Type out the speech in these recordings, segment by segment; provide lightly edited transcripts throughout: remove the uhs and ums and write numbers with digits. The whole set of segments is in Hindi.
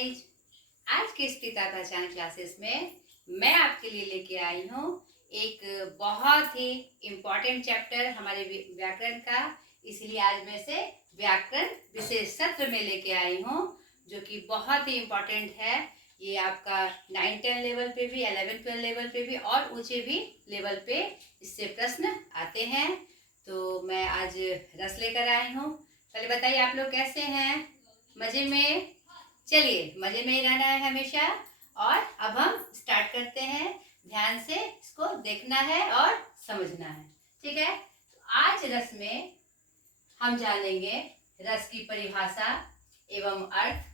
गाइज, आज के इस पिता पहचान क्लासेस में मैं आपके लिए लेके आई हूँ एक बहुत ही इम्पोर्टेंट चैप्टर हमारे व्याकरण का। इसलिए आज मैं से व्याकरण विशेष सत्र में लेके आई हूँ जो कि बहुत ही इम्पोर्टेंट है। ये आपका 9-10 लेवल पे भी, 11-12 लेवल पे भी और ऊंचे भी लेवल पे इससे प्रश्न आते हैं। तो मैं आज रस लेकर आई हूँ। पहले बताइए आप लोग कैसे हैं? मजे में? चलिए, मजे में ही रहना है हमेशा। और अब हम स्टार्ट करते हैं। ध्यान से इसको देखना है और समझना है, ठीक है? तो आज रस में हम जानेंगे रस की परिभाषा एवं अर्थ,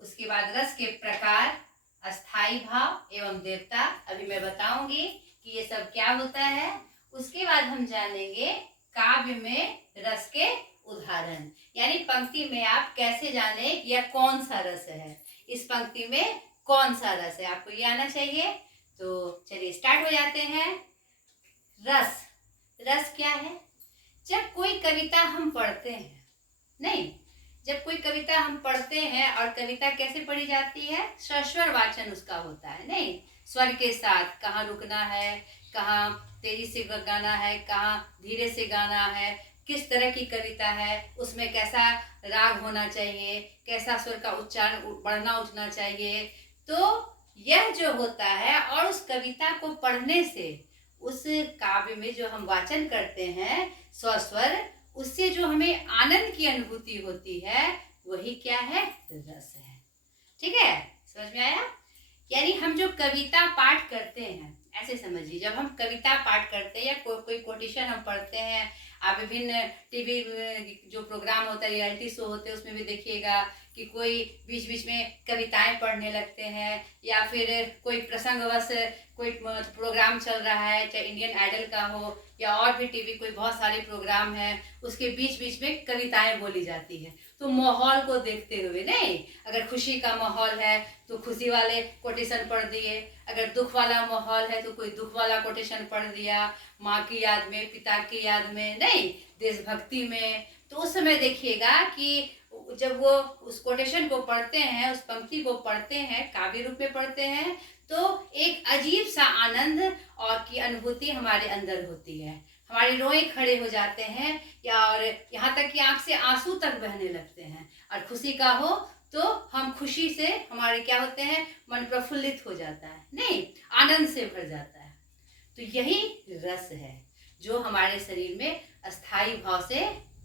उसके बाद रस के प्रकार, अस्थाई भाव एवं देवता, अभी मैं बताऊंगी कि ये सब क्या होता है। उसके बाद हम जानेंगे काव्य में रस के उदाहरण, यानी पंक्ति में आप कैसे जाने यह कौन सा रस है, इस पंक्ति में कौन सा रस है, आपको ये आना चाहिए। तो चलिए स्टार्ट हो जाते हैं। रस, रस क्या है? जब कोई कविता हम पढ़ते हैं, नहीं, जब कोई कविता हम पढ़ते हैं और कविता कैसे पढ़ी जाती है? सस्वर वाचन उसका होता है, नहीं, स्वर के साथ, कहाँ रुकना है, कहाँ तेजी से गाना है, कहाँ धीरे से गाना है, किस तरह की कविता है, उसमें कैसा राग होना चाहिए, कैसा स्वर का उच्चारण बढ़ना उठना चाहिए। तो यह जो होता है, और उस कविता को पढ़ने से उस काव्य में जो हम वाचन करते हैं स्वस्वर, उससे जो हमें आनंद की अनुभूति होती है वही क्या है? रस है। ठीक है, समझ में आया? यानी हम जो कविता पाठ करते हैं, ऐसे समझिए, जब हम कविता पाठ करते हैं या कोई कोटेशन हम पढ़ते हैं, आप विभिन्न टीवी जो प्रोग्राम होता है, रियलिटी शो होते हैं, उसमें भी देखिएगा कि कोई बीच बीच में कविताएं पढ़ने लगते हैं, या फिर कोई प्रसंगवश कोई प्रोग्राम चल रहा है, चाहे इंडियन आइडल का हो या और भी टीवी कोई बहुत सारे प्रोग्राम हैं, उसके बीच बीच में कविताएं बोली जाती है। तो माहौल को देखते हुए, नहीं, अगर खुशी का माहौल है तो खुशी वाले कोटेशन पढ़ दिए, अगर दुख वाला माहौल है तो कोई दुख वाला कोटेशन पढ़ दिया, माँ की याद में, पिता की याद में, नहीं, देशभक्ति में। तो उस समय देखिएगा कि जब वो उस कोटेशन को पढ़ते हैं, उस पंक्ति को पढ़ते हैं, काव्य रूप में पढ़ते हैं, तो एक अजीब सा आनंद और की अनुभूति हमारे अंदर होती है। हमारे रोए खड़े हो जाते हैं, या और यहाँ तक कि आंख से आंसू तक बहने लगते हैं। और खुशी का हो तो हम खुशी से, हमारे क्या होते हैं, मन प्रफुल्लित हो जाता है, नहीं, आनंद से भर जाता है। तो यही रस है जो हमारे शरीर में अस्थाई भाव से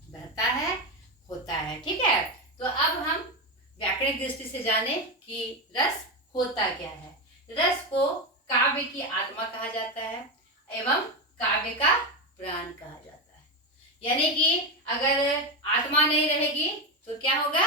बहता है, होता है। ठीक है, तो अब हम व्याकरणिक दृष्टि से जाने कि रस होता क्या है। रस को काव्य की आत्मा कहा जाता है एवं काव्य का प्राण कहा जाता है। यानी कि अगर आत्मा नहीं रहेगी तो क्या होगा?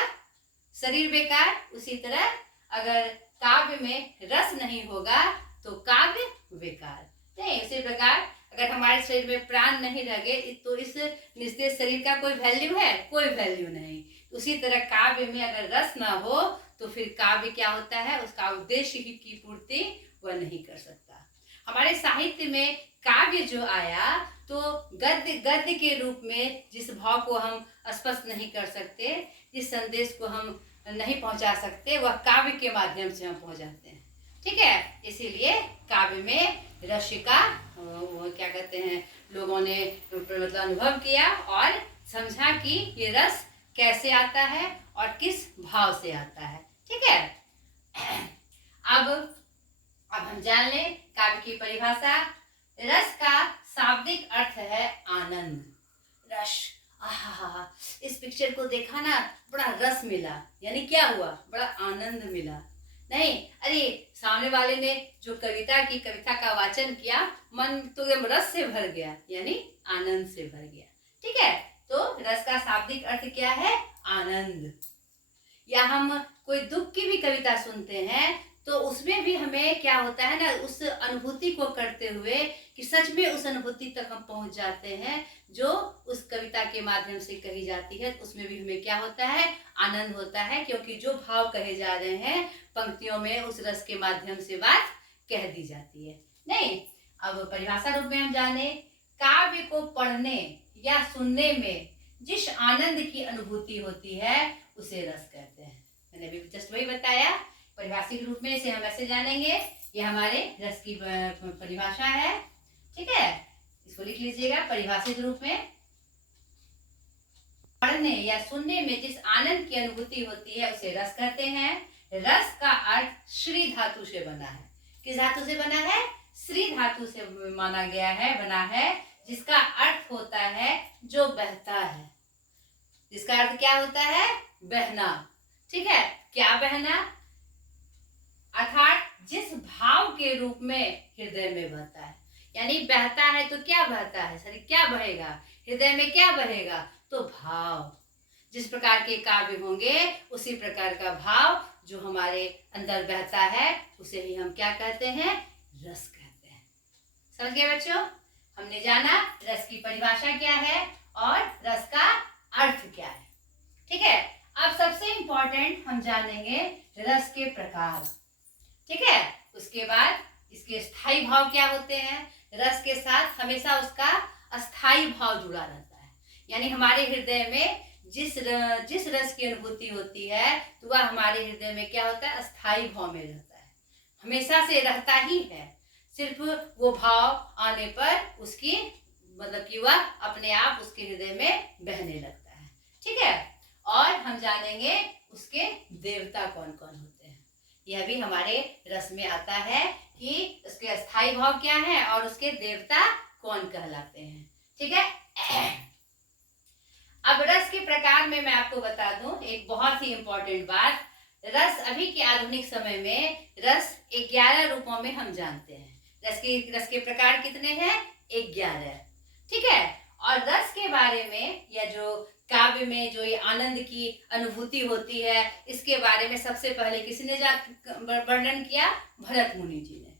शरीर बेकार। उसी तरह अगर काव्य में रस नहीं होगा तो काव्य बेकार। नहीं, उसी प्रकार अगर हमारे शरीर में प्राण नहीं रहे तो इस निस्तेज शरीर का कोई वैल्यू है? कोई वैल्यू नहीं। उसी तरह काव्य में अगर रस ना हो तो फिर काव्य क्या होता है? उसका उद्देश्य ही की पूर्ति वह नहीं कर सकता। हमारे साहित्य में काव्य जो आया तो गद्य के रूप में जिस भाव को हम स्पष्ट नहीं कर सकते, जिस संदेश को हम नहीं पहुंचा सकते, वह काव्य के माध्यम से हम पहुंचाते हैं। ठीक है, इसीलिए काव्य में रस का वो क्या कहते हैं, लोगों ने मतलब अनुभव किया और समझा कि ये रस कैसे आता है और किस भाव से आता है। ठीक है, अब हम जान लें काव्य की परिभाषा। रस का शाब्दिक अर्थ है आनंद। रस, आहा, इस पिक्चर को देखा ना, बड़ा रस मिला, यानी क्या हुआ? बड़ा आनंद मिला। नहीं, अरे सामने वाले ने जो कविता का वाचन किया, मन तो एकदम रस से भर गया, यानी आनंद से भर गया। ठीक है, तो रस का शाब्दिक अर्थ क्या है? आनंद। या हम कोई दुख की भी कविता सुनते हैं तो उसमें भी हमें क्या होता है ना, उस अनुभूति को करते हुए कि सच में उस अनुभूति तक हम पहुंच जाते हैं जो उस कविता के माध्यम से कही जाती है। उसमें भी हमें क्या होता है? आनंद होता है, क्योंकि जो भाव कहे जा रहे हैं पंक्तियों में उस रस के माध्यम से बात कह दी जाती है। नहीं, अब परिभाषा रूप में हम जाने, काव्य को पढ़ने या सुनने में जिस आनंद की अनुभूति होती है उसे रस कहते हैं। मैंने अभी जस्ट वही बताया। परिभाषिक रूप में इसे हम ऐसे जानेंगे, ये हमारे रस की परिभाषा है। ठीक है, इसको लिख लीजिएगा। परिभाषिक रूप में पढ़ने या सुनने में जिस आनंद की अनुभूति होती है उसे रस कहते हैं। रस का अर्थ श्री धातु से बना है। किस धातु से बना है? श्री धातु से माना गया है, बना है, जिसका अर्थ होता है जो बहता है। जिसका अर्थ क्या होता है? बहना। ठीक है, क्या बहना? अर्थात जिस भाव के रूप में हृदय में बहता है। यानी बहता है तो क्या बहता है? सॉरी, क्या बहेगा? हृदय में क्या बहेगा? तो भाव। जिस प्रकार के काव्य होंगे उसी प्रकार का भाव जो हमारे अंदर बहता है उसे ही हम क्या कहते हैं? रस कहते हैं। समझ गए बच्चों? हमने जाना रस की परिभाषा क्या है और रस का अर्थ क्या है। ठीक है, अब सबसे इंपॉर्टेंट हम जानेंगे रस के प्रकार। ठीक है, उसके बाद इसके स्थायी भाव क्या होते हैं। रस के साथ हमेशा उसका अस्थायी भाव जुड़ा रहता है। यानी हमारे हृदय में जिस रस की अनुभूति होती है तो वह हमारे हृदय में क्या होता है? अस्थायी भाव में रहता है, हमेशा से रहता ही है। सिर्फ वो भाव आने पर उसकी मतलब कि वह अपने आप उसके हृदय में बहने लगता है। ठीक है, और हम जानेंगे उसके देवता कौन कौन होते हैं। यह भी हमारे रस में आता है कि उसके अस्थायी भाव क्या है और उसके देवता कौन कहलाते हैं। ठीक है, अब रस के प्रकार में मैं आपको बता दूं एक बहुत ही इंपॉर्टेंट बात। रस अभी के आधुनिक समय में रस 11 रूपों में हम जानते हैं। रस के प्रकार कितने हैं? 11। ठीक है, और रस के बारे में या जो काव्य में जो ये आनंद की अनुभूति होती है इसके बारे में सबसे पहले किसने वर्णन किया? भरत मुनि जी ने।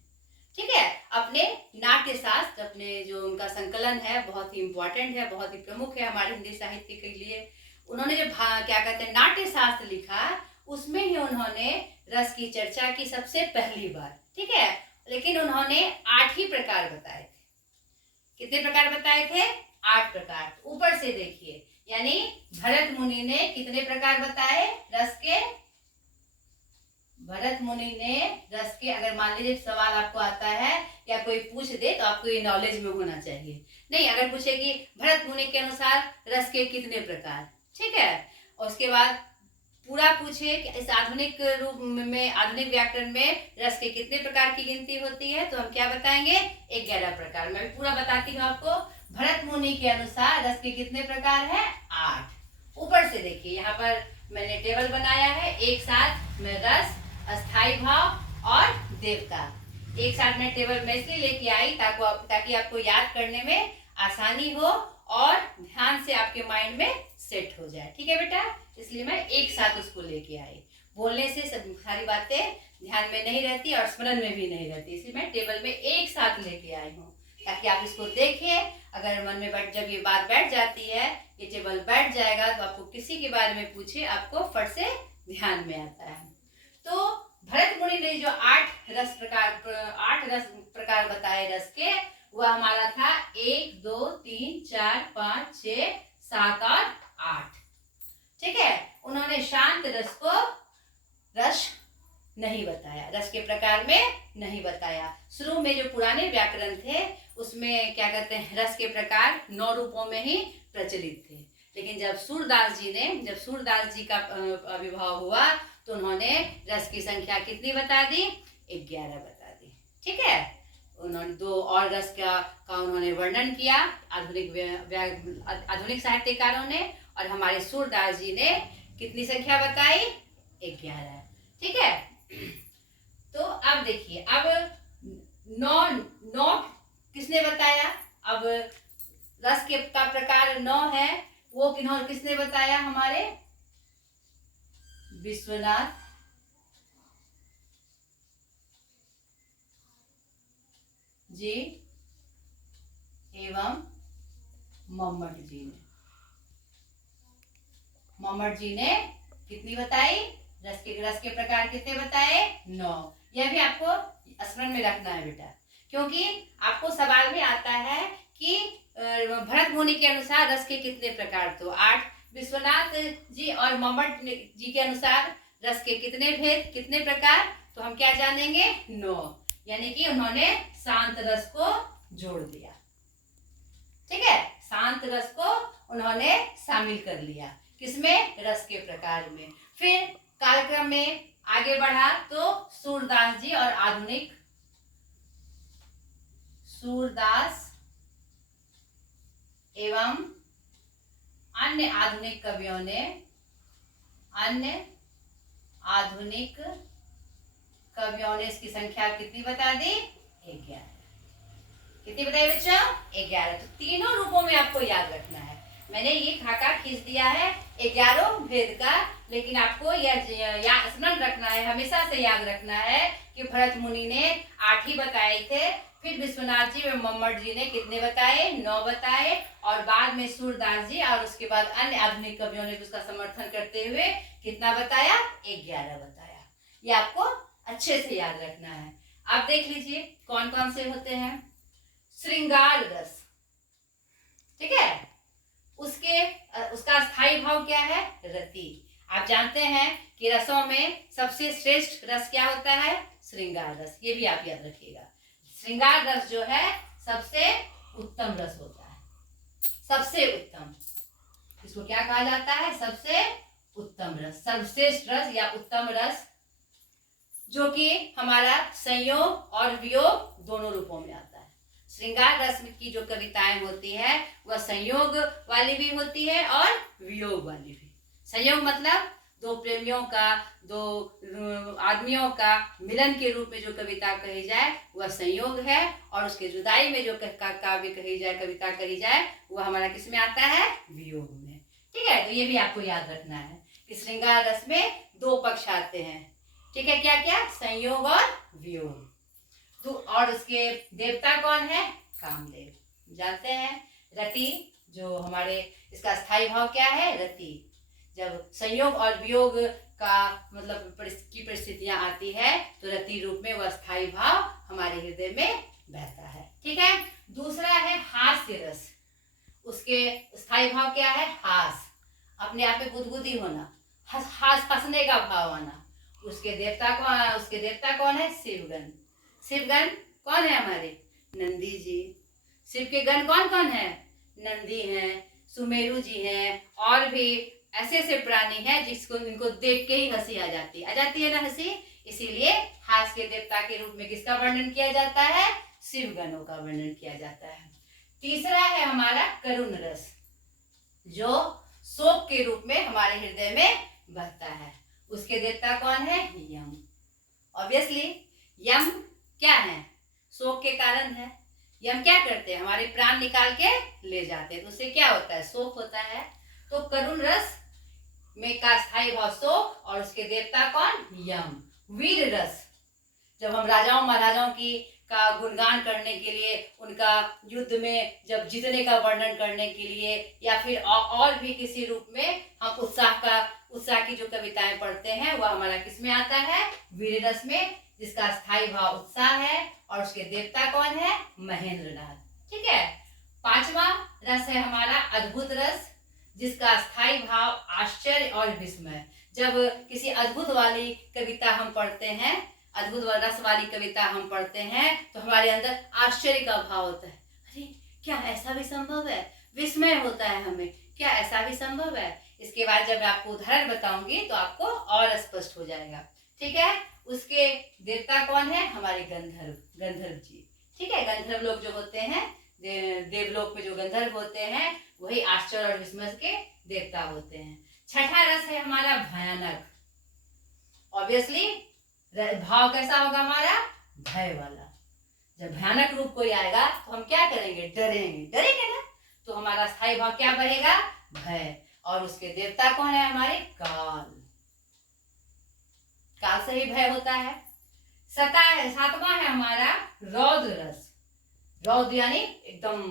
ठीक है, अपने नाट्य शास्त्र, अपने जो उनका संकलन है बहुत ही इम्पोर्टेंट है, बहुत ही प्रमुख है हमारे हिंदी साहित्य के लिए। उन्होंने जो क्या कहते हैं नाट्य शास्त्र लिखा, उसमें ही उन्होंने रस की चर्चा की सबसे पहली बार। ठीक है, लेकिन उन्होंने 8 ही प्रकार बताए थे। कितने प्रकार बताए थे? 8 प्रकार। ऊपर से देखिए, यानी भरत मुनि ने कितने प्रकार बताए रस के? भरत मुनि ने रस के, अगर मान लीजिए सवाल आपको आता है या कोई पूछ दे तो आपको ये नॉलेज में होना चाहिए। नहीं, अगर पूछे कि भरत मुनि के अनुसार रस के कितने प्रकार, ठीक है, और उसके बाद पूरा पूछे कि इस आधुनिक रूप में, आधुनिक व्याकरण में रस के कितने प्रकार की गिनती होती है, तो हम क्या बताएंगे? 11 प्रकार। मैं पूरा बताती हूँ आपको। भरत मुनि के अनुसार रस के कितने प्रकार है? 8। ऊपर से देखिए, यहाँ पर मैंने टेबल बनाया है। एक साथ में रस, अस्थाई भाव और देवता, एक साथ में टेबल में इसलिए लेके आई ताकि आपको याद करने में आसानी हो और ध्यान से आपके माइंड में सेट हो जाए। ठीक है बेटा, इसलिए मैं एक साथ उसको लेके आई। बोलने से सब सारी बातें ध्यान में नहीं रहती और स्मरण में भी नहीं रहती, इसलिए मैं टेबल में एक साथ लेके आई हूँ ताकि आप इसको देखें। अगर मन में जब ये बात बैठ जाती है, ये टेबल बैठ जाएगा तो आपको किसी के बारे में पूछे आपको फट से ध्यान में आता है। तो भरत मुनि ने जो 8 रस प्रकार बताए रस के, वह हमारा था 1 2 3 4 5 6 7 और 8। ठीक है, उन्होंने शांत रस को रस नहीं बताया, रस के प्रकार में नहीं बताया। शुरू में जो पुराने व्याकरण थे उसमें क्या कहते हैं, रस के प्रकार 9 रूपों में ही प्रचलित थे। लेकिन जब सूरदास जी का आविर्भाव हुआ तो उन्होंने रस की संख्या कितनी बता दी? 11 बता दी। ठीक है, उन्होंने 2 और रस का उन्होंने वर्णन किया आधुनिक साहित्यकारों ने, और हमारे सूरदास जी ने कितनी संख्या बताई? 11। ठीक है, तो अब देखिए, अब 9 किसने बताया? अब रस का प्रकार 9 है, वो किसने बताया? हमारे विश्वनाथ जी एवं मम्मट जी ने। मम्मट जी ने कितनी बताई? रस के प्रकार कितने बताए? 9। यह भी आपको स्मरण में रखना है बेटा, क्योंकि आपको सवाल में आता है कि भरत मुनि के अनुसार रस के कितने प्रकार, तो 8। विश्वनाथ जी और मम्मट जी के अनुसार रस के कितने भेद, कितने प्रकार, तो हम क्या जानेंगे? 9। यानी कि उन्होंने शांत रस को जोड़ दिया। ठीक है, शांत रस को उन्होंने शामिल कर लिया किसमें? रस के प्रकार में। फिर कार्यक्रम में आगे बढ़ा तो सूरदास जी और आधुनिक सूरदास एवं अन्य आधुनिक कवियों ने इसकी संख्या कितनी बता दी? 11। कितनी बताई बच्चों? 11। तो तीनों रूपों में आपको याद रखना है। मैंने ये खाका खींच दिया है 11 भेद का, लेकिन आपको यह स्मरण रखना है, हमेशा से याद रखना है कि भरत मुनि ने 8 ही बताए थे, फिर विश्वनाथ जी और मम्मट जी ने कितने बताए? 9 बताए, और बाद में सूरदास जी और उसके बाद अन्य आधुनिक कवियों ने उसका समर्थन करते हुए कितना बताया? 11 बताया। ये आपको अच्छे से याद रखना है। अब देख लीजिए कौन कौन से होते हैं। श्रृंगार रस, ठीक है, उसका स्थायी भाव क्या है? रति। आप जानते हैं कि रसों में सबसे श्रेष्ठ रस क्या होता है? श्रृंगार रस। ये भी आप याद रखिएगा। श्रृंगार रस जो है सबसे उत्तम रस होता है, सबसे उत्तम। इसको क्या कहा जाता है? सबसे उत्तम रस, सर्वश्रेष्ठ रस या उत्तम रस, जो कि हमारा संयोग और वियोग दोनों रूपों में आता है। श्रृंगार रस की जो कविताएं होती है वह संयोग वाली भी होती है और वियोग वाली भी। संयोग मतलब दो प्रेमियों का, दो आदमियों का मिलन के रूप में जो कविता कही जाए वह संयोग है, और उसके जुदाई में जो काव्य कही जाए, कविता कही जाए, वह हमारा किस में आता है? वियोग में। ठीक है, तो ये भी आपको याद रखना है कि श्रृंगार रस में 2 पक्ष आते हैं। ठीक है, क्या क्या? संयोग और वियोग। तो और उसके देवता कौन है? कामदेव। जानते हैं रति, जो हमारे इसका स्थायी भाव क्या है? रति। जब संयोग और वियोग का मतलब की परिस्थितियां आती है तो रति रूप में वह स्थायी भाव हमारे हृदय में बहता है। ठीक है, दूसरा है हास्य रस। उसके स्थायी भाव क्या है? हास, अपने आप में गुदगुदी होना, हंसने का भाव आना। उसके देवता कौन है? शिवगण। शिवगण कौन है? हमारे नंदी जी। शिव के गण कौन कौन है? नंदी हैं, सुमेरु जी हैं, और भी ऐसे ऐसे प्राणी हैं जिसको इनको देख के ही हंसी आ जाती है ना हंसी। इसीलिए हास्य के देवता के रूप में किसका वर्णन किया जाता है? शिवगणों का वर्णन किया जाता है। तीसरा है हमारा करुण रस, जो शोक के रूप में हमारे हृदय में बहता है। उसके देवता कौन है? यम। ऑब्वियसली यम क्या है? शोक के कारण है। यम क्या करते हैं? हमारे प्राण निकाल के ले जाते हैं, तो उससे क्या होता है? शोक होता है। तो करुण रस में का स्थायी भाव शोक, और उसके देवता कौन? यम। वीर रस, जब हम राजाओं महाराजाओं की का गुणगान करने के लिए, उनका युद्ध में जब जीतने का वर्णन करने के लिए, या फिर और भी किसी रूप में हम उत्साह की जो कविताएं पढ़ते हैं वह हमारा किस में आता है? वीर रस में, जिसका स्थायी भाव उत्साह है, और उसके देवता कौन है? महेंद्रनाथ। ठीक है, पांचवा रस है हमारा अद्भुत रस, जिसका स्थायी भाव आश्चर्य और विस्मय। जब किसी अद्भुत वाली कविता हम पढ़ते हैं, अद्भुत रस वाली कविता हम पढ़ते हैं, तो हमारे अंदर आश्चर्य का भाव होता है। अरे क्या ऐसा भी संभव है? विस्मय होता है हमें, क्या ऐसा भी संभव है? इसके बाद जब मैं आपको उदाहरण बताऊंगी तो आपको और स्पष्ट हो जाएगा। ठीक है, उसके देवता कौन है? हमारे गंधर्व जी। ठीक है, गंधर्व लोग जो होते हैं, देवलोक में जो गंधर्व होते हैं, वही आश्चर्य और विस्मय के देवता होते हैं। छठा रस है हमारा भयानक। ऑब्वियसली भाव कैसा होगा हमारा? भय वाला। जब भयानक रूप कोई आएगा तो हम क्या करेंगे? डरेंगे ना। तो हमारा स्थायी भाव क्या बढ़ेगा? भय। और उसके देवता कौन है? हमारे काल से ही भय होता है। सातवां है हमारा रौद्र रस। रौद्र यानी एकदम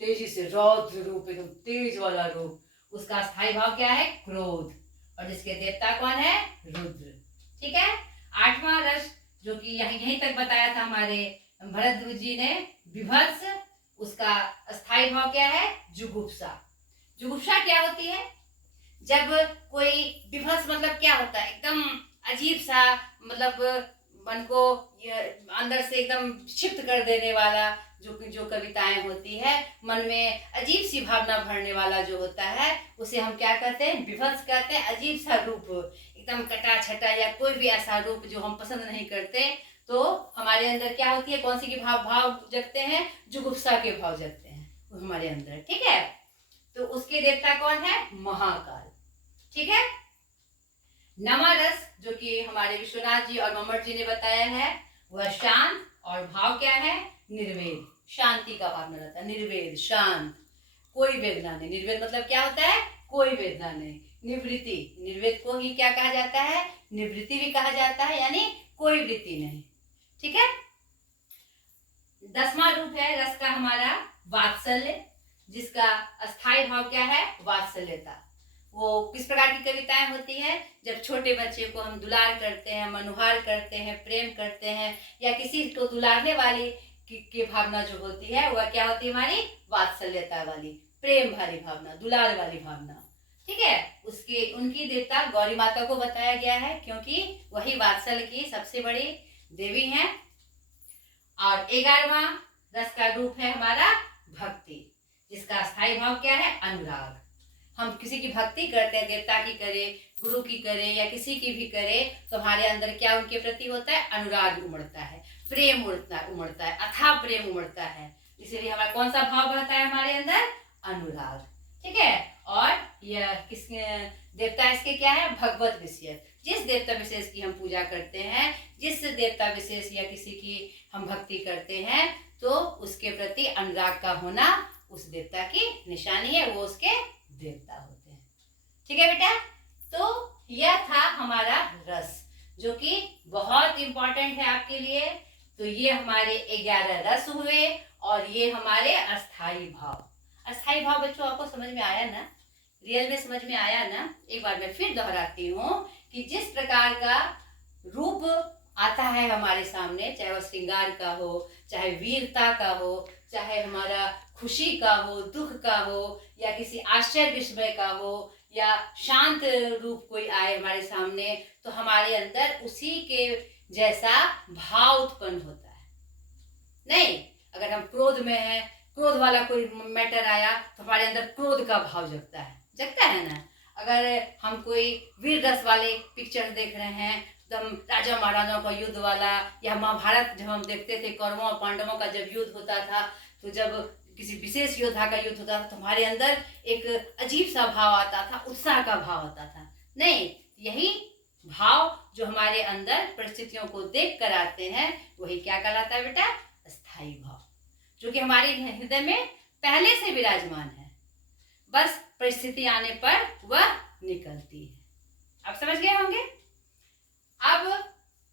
तेजी से, रौद्र रूप, एकदम तेज वाला रूप। उसका स्थायी भाव क्या है? क्रोध। और जिसके देवता कौन है? रुद्र। ठीक है, आठवां रस जो कि यहीं तक बताया था हमारे भरद्वाज जी ने, विभत्स। उसका स्थायी भाव क्या है? जुगुप्सा। जुगुप्सा क्या होती है? जब कोई विभत्स मतलब क्या होता है? एकदम अजीब सा, मतलब मन को अंदर से एकदम क्षिप्त कर देने वाला जो कविताएं होती है, मन में अजीब सी भावना भरने वाला जो होता है, उसे हम क्या कहते हैं? विभत्स कहते हैं। अजीब सा रूप, एकदम कटा छटा या कोई भी ऐसा रूप जो हम पसंद नहीं करते, तो हमारे अंदर क्या होती है? कौन सी की भाव जगते हैं? जुगुप्सा के भाव जगते हैं वो हमारे अंदर। ठीक है, तो उसके देवता कौन है? महाकाल। ठीक है, नमरस जो कि हमारे विश्वनाथ जी और मम्मट जी ने बताया है, वह शांत, और भाव क्या है? निर्वेद, शांति का भाव में रहता है। निर्वेद, शांत, कोई वेदना नहीं। निर्वेद मतलब क्या होता है? कोई वेदना नहीं। निवृत्ति, निर्वेद को ही क्या कहा जाता है? निवृत्ति भी कहा जाता है, यानी कोई वृत्ति नहीं। ठीक है, 10वां रूप है रस का हमारा वात्सल्य, जिसका अस्थाई भाव क्या है? वात्सल्यता। वो किस प्रकार की कविताएं होती है? जब छोटे बच्चे को हम दुलार करते हैं, मनुहार करते हैं, प्रेम करते हैं, या किसी को दुलारने वाली की भावना जो होती है, वह क्या होती है? हमारी वात्सल्यता वाली, प्रेम वाली भावना, दुलार वाली भावना। ठीक है, उसके उनकी देवता गौरी माता को बताया गया है, क्योंकि वही वात्सल्य की सबसे बड़ी देवी हैं। और 11वां रस का रूप है हमारा भक्ति, जिसका स्थायी भाव क्या है? अनुराग। हम किसी की भक्ति करते हैं, देवता की करें, गुरु की करें, या किसी की भी करें, तो हमारे अंदर क्या उनके प्रति होता है? अनुराग उमड़ता है, प्रेम उमड़ता है, अथाह प्रेम उमड़ता है। इसीलिए हमारा कौन सा भाव बहता है हमारे अंदर? अनुराग। ठीक है, और यह किस देवता इसके क्या है? भगवत विषय। जिस देवता विशेष की हम पूजा करते हैं, जिस देवता विशेष या किसी की हम भक्ति करते हैं, तो उसके प्रति अनुराग का होना उस देवता की निशानी है, वो उसके देवता होते हैं। ठीक है बेटा, तो यह था हमारा रस, जो कि बहुत इंपॉर्टेंट है आपके लिए। तो ये हमारे 11 रस हुए, और ये हमारे अस्थाई भाव। अस्थाई भाव बच्चों आपको समझ में आया ना? रियल में समझ में आया ना? एक बार मैं फिर दोहराती हूँ कि जिस प्रकार का रूप आता है हमारे सामने, चाहे वह श्रृंगार का हो, चाहे वीरता का हो, चाहे हमारा खुशी का हो, दुख का हो, या किसी आश्चर्य विस्मय का हो, या शांत रूप कोई आए हमारे सामने, तो हमारे अंदर उसी के जैसा भाव उत्पन्न होता है। नहीं, अगर हम क्रोध में हैं, क्रोध वाला कोई मैटर आया, तो हमारे अंदर क्रोध का भाव जगता है ना? अगर हम कोई वीर रस वाले पिक्चर देख रहे हैं, एकदम राजा महाराजाओं का युद्ध वाला, या महाभारत जब हम देखते थे, कौरवों और पांडवों का जब युद्ध होता था, तो जब किसी विशेष योद्धा का युद्ध होता था, तो हमारे अंदर एक अजीब सा भाव आता था, उत्साह का भाव आता था। नहीं, यही भाव जो हमारे अंदर परिस्थितियों को देख कर आते हैं, वही क्या कहलाता है बेटा? अस्थाई भाव, जो कि हमारे हृदय में पहले से विराजमान है, बस परिस्थिति आने पर वह निकलती है। आप समझ गए होंगे? अब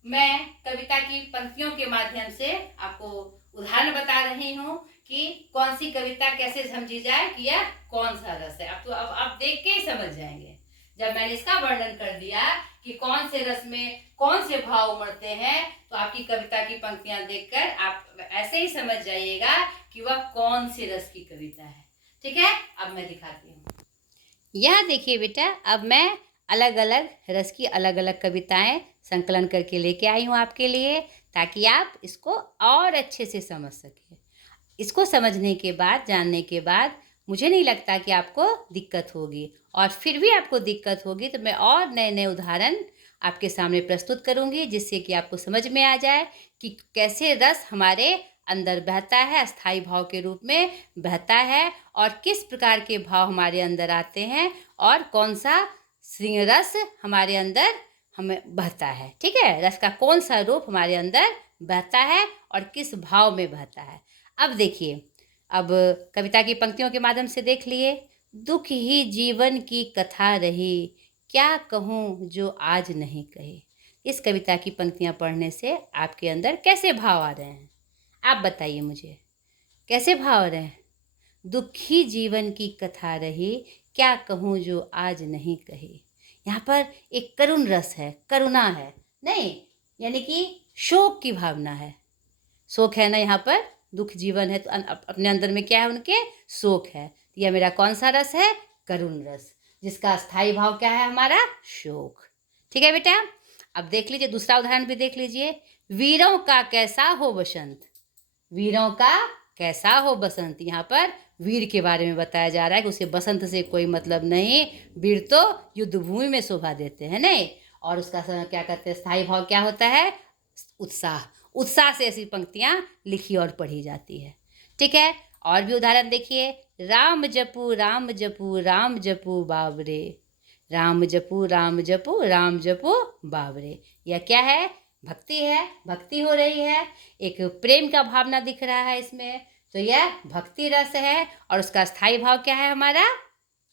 मैं कविता की पंक्तियों के माध्यम से आपको उदाहरण बता रही हूँ कि कौन सी कविता कैसे समझी जाए कि यह कौन सा रस है। अब तो आप देख के ही समझ जाएंगे। जब मैंने इसका वर्णन कर दिया कि कौन से रस में कौन से भाव उमड़ते हैं, तो आपकी कविता की पंक्तियां देखकर आप ऐसे ही समझ जाइएगा कि वह कौन से रस की कविता है। ठीक है, अब मैं दिखाती हूँ। यह देखिए बेटा, अब मैं अलग अलग रस की अलग अलग कविताएं संकलन करके लेके आई हूँ आपके लिए, ताकि आप इसको और अच्छे से समझ सकें। इसको समझने के बाद, जानने के बाद, मुझे नहीं लगता कि आपको दिक्कत होगी, और फिर भी आपको दिक्कत होगी तो मैं और नए नए उदाहरण आपके सामने प्रस्तुत करूँगी, जिससे कि आपको समझ में आ जाए कि कैसे रस हमारे अंदर बहता है, अस्थाई भाव के रूप में बहता है, और किस प्रकार के भाव हमारे अंदर आते हैं, और कौन सा रस हमारे अंदर हमें बहता है। ठीक है, रस का कौन सा रूप हमारे अंदर बहता है और किस भाव में बहता है। अब देखिए, अब कविता की पंक्तियों के माध्यम से देख लिए। दुख ही जीवन की कथा रही, क्या कहूँ जो आज नहीं कही। इस कविता की पंक्तियाँ पढ़ने से आपके अंदर कैसे भाव आ रहे हैं? आप बताइए मुझे, कैसे भाव आ रहे हैं? दुखी जीवन की कथा रही, क्या कहूँ जो आज नहीं कही। यहाँ पर एक करुण रस है, करुणा है, नहीं, यानी कि शोक की भावना है। शोक है ना यहाँ पर, दुख जीवन है तो अपने अंदर में क्या है उनके? शोक है। यह मेरा कौन सा रस है? करुण रस, जिसका स्थायी भाव क्या है? हमारा शोक। ठीक है बेटा, अब देख लीजिए दूसरा उदाहरण भी देख लीजिए। वीरों का कैसा हो बसंत, वीरों का कैसा हो बसंत। यहाँ पर वीर के बारे में बताया जा रहा है कि उसे बसंत से कोई मतलब नहीं, वीर तो युद्ध भूमि में शोभा देते हैं नहीं। और उसका क्या कहते हैं, स्थायी भाव क्या होता है, उत्साह। उत्साह से ऐसी पंक्तियाँ लिखी और पढ़ी जाती है। ठीक है, और भी उदाहरण देखिए। राम जपू राम जपू राम जपू बाबरे, राम जपू राम जपू राम जपू बाबरे। यह क्या है, भक्ति है, भक्ति हो रही है, एक प्रेम का भावना दिख रहा है इसमें, तो यह भक्ति रस है। और उसका स्थायी भाव क्या है हमारा,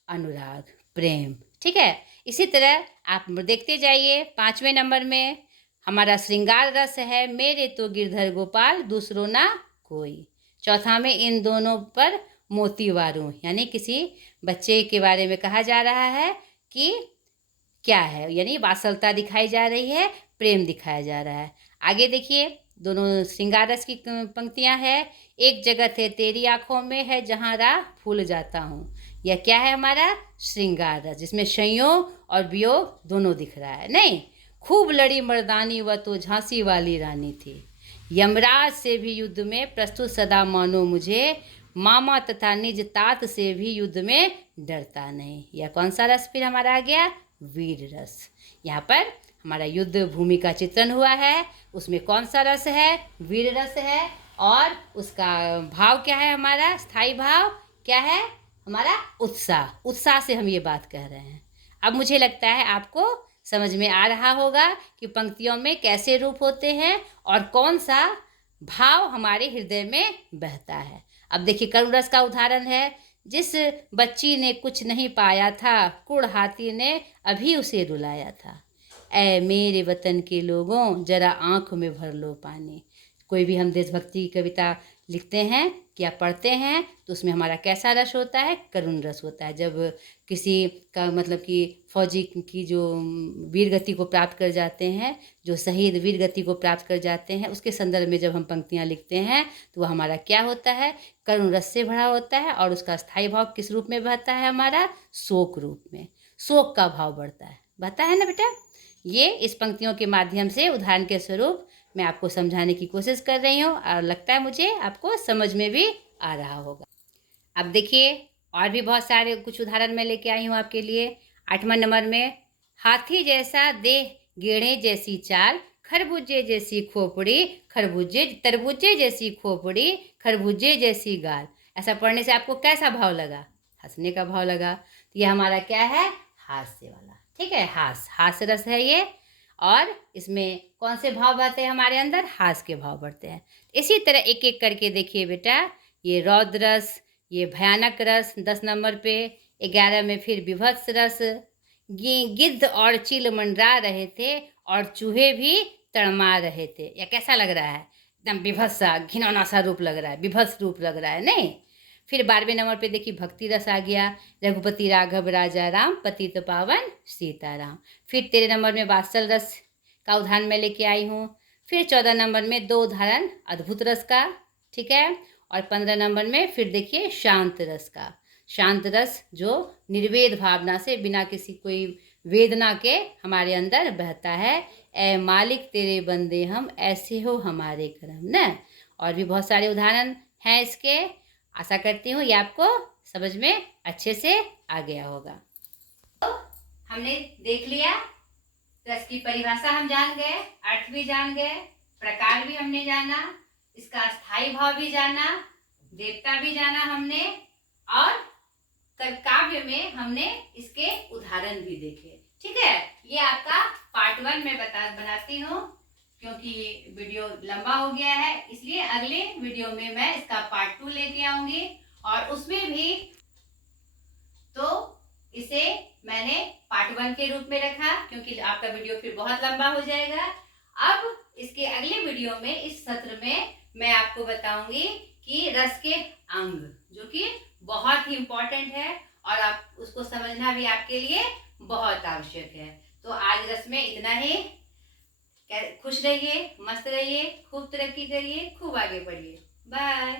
अनुराग, प्रेम। ठीक है, इसी तरह आप देखते जाइए। 5वें नंबर में हमारा श्रृंगार रस है, मेरे तो गिरधर गोपाल दूसरों ना कोई। चौथा में इन दोनों पर मोती वारूं, यानी किसी बच्चे के बारे में कहा जा रहा है कि क्या है, यानी वात्सलता दिखाई जा रही है, प्रेम दिखाया जा रहा है। आगे देखिए, दोनों श्रृंगार रस की पंक्तियां है। एक जगत है तेरी आंखों में है जहाँ राह भूल जाता हूँ। यह क्या है हमारा, श्रृंगार रस, जिसमें संयोग और वियोग दोनों दिख रहा है नहीं। खूब लड़ी मर्दानी वह तो झांसी वाली रानी थी, यमराज से भी युद्ध में प्रस्तुत सदा मानो मुझे, मामा तथा निज तात से भी युद्ध में डरता नहीं। यह कौन सा रस फिर हमारा आ गया, वीर रस। यहाँ पर हमारा युद्ध भूमि का चित्रण हुआ है, उसमें कौन सा रस है, वीर रस है। और उसका भाव क्या है, हमारा स्थायी भाव क्या है, हमारा उत्साह। उत्साह से हम ये बात कह रहे हैं। अब मुझे लगता है आपको समझ में आ रहा होगा कि पंक्तियों में कैसे रूप होते हैं और कौन सा भाव हमारे हृदय में बहता है। अब देखिए, करुण रस का उदाहरण है। जिस बच्ची ने कुछ नहीं पाया था, कुड़ हाथी ने अभी उसे रुलाया था। ऐ मेरे वतन के लोगों जरा आँख में भर लो पानी। कोई भी हम देशभक्ति की कविता लिखते हैं या पढ़ते हैं तो उसमें हमारा कैसा रस होता है, करुण रस होता है। जब किसी का मतलब कि फौजी की जो वीर गति को प्राप्त कर जाते हैं, जो शहीद वीर गति को प्राप्त कर जाते हैं, उसके संदर्भ में जब हम पंक्तियाँ लिखते हैं तो वह हमारा क्या होता है, करुण रस से भरा होता है। और उसका स्थायी भाव किस रूप में बहता है, हमारा शोक रूप में, शोक का भाव बढ़ता है ना बेटा। ये इस पंक्तियों के माध्यम से उदाहरण के स्वरूप मैं आपको समझाने की कोशिश कर रही हूँ और लगता है मुझे आपको समझ में भी आ रहा होगा। अब देखिए, और भी बहुत सारे कुछ उदाहरण मैं लेके आई हूँ आपके लिए। 8वां नंबर में, हाथी जैसा देह गेड़े जैसी चाल, खरबूजे जैसी खोपड़ी, तरबूजे जैसी खोपड़ी, खरबूजे जैसी गाल। ऐसा पढ़ने से आपको कैसा भाव लगा, हंसने का भाव लगा। तो ये हमारा क्या है, हास्य वाला। ठीक है, हास्य रस है ये। और इसमें कौन से भाव बढ़ते हैं हमारे अंदर, हास्य के भाव बढ़ते हैं। इसी तरह एक एक करके देखिए बेटा। ये रौद्र रस, ये भयानक रस 10 नंबर पे। 11 में फिर विभत्स रस, गिद्ध और चील मंडरा रहे थे और चूहे भी तड़मा रहे थे। यह कैसा लग रहा है, एकदम विभत्स सा, घिनौना सा रूप लग रहा है, विभत्स रूप लग रहा है नहीं। फिर 12वें नंबर पे देखिए भक्ति रस आ गया, रघुपति राघव राजा राम पतित पावन सीताराम। फिर 13 नंबर में वात्सल रस का उदाहरण मैं लेके आई हूँ। फिर 14 नंबर में 2 उदाहरण अद्भुत रस का, ठीक है। और 15 नंबर में फिर देखिए शांत रस का, शांत रस जो निर्वेद भावना से, बिना किसी कोई वेदना के हमारे अंदर बहता है। ए मालिक तेरे बंदे हम, ऐसे हो हमारे करम न। और भी बहुत सारे उदाहरण हैं इसके। आशा करती हूँ ये आपको समझ में अच्छे से आ गया होगा। तो हमने देख लिया, रस की परिभाषा हम जान गए, अर्थ भी जान गए, प्रकार भी हमने जाना, इसका स्थायी भाव भी जाना, देवता भी जाना हमने, और काव्य में हमने इसके उदाहरण भी देखे। ठीक है, ये आपका पार्ट 1 में बनाती हूँ, क्योंकि वीडियो लंबा हो गया है, इसलिए अगले वीडियो में मैं इसका पार्ट 2 लेके आऊंगी। और उसमें भी तो इसे मैंने पार्ट 1 के रूप में रखा, क्योंकि आपका वीडियो फिर बहुत लंबा हो जाएगा। अब इसके अगले वीडियो में, इस सत्र में मैं आपको बताऊंगी कि रस के अंग, जो कि बहुत ही इम्पोर्टेंट है और आप उसको समझना भी आपके लिए बहुत आवश्यक है। तो आज रस में इतना ही। खुश रहिए, मस्त रहिए, खूब तरक्की करिए, खूब आगे बढ़िए। बाय।